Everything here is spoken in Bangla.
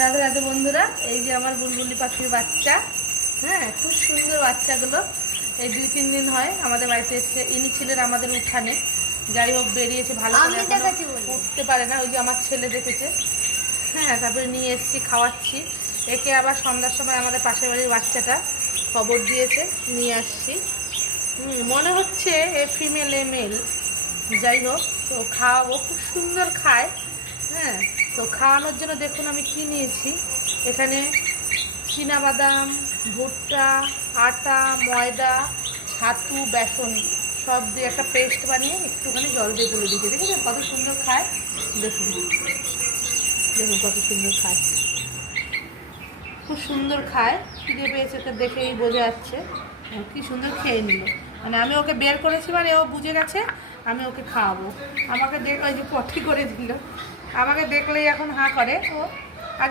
রাধে রাধে বন্ধুরা, এই যে আমার বুলবুলি পাখির বাচ্চা। হ্যাঁ, খুব সুন্দর বাচ্চাগুলো। এই 2-3 দিন হয় আমাদের বাড়িতে এসছে। ইনি ছিলেন আমাদের উঠানে, যাই হোক বেরিয়েছে ভালো করে, উঠতে পারে না, ওই যে আমার ছেলে দেখেছে। হ্যাঁ, তারপরে নিয়ে এসছি, খাওয়াচ্ছি। একে আবার সন্ধ্যার সময় আমাদের পাশের বাড়ির বাচ্চাটা খবর দিয়েছে, নিয়ে আসছি। মনে হচ্ছে এ ফিমেল এ মেল, যাই হোক। তো খাওয়াবো, খুব সুন্দর খায়। হ্যাঁ, তো খাওয়ানোর জন্য দেখুন আমি কি নিয়েছি। এখানে বাদাম, ভুট্টা, আটা, ময়দা, ছাতু, বেসন সব দিয়ে একটা পেস্ট বানিয়ে একটুখানি জল দিয়ে গুলে দিতে, দেখেছেন কত সুন্দর খায়। দেখুন দেখুন কত সুন্দর খায়, খুব সুন্দর খায়। খিদে পেয়েছে তো দেখেই বোঝা যাচ্ছে। কি সুন্দর খেয়ে নিল, মানে আমি ওকে বের করেছি, মানে ও বুঝে গেছে আমি ওকে খাওয়াবো। আমাকে ওই যে পটি করে দিল, আমাকে দেখলেই এখন হাঁ করে ও।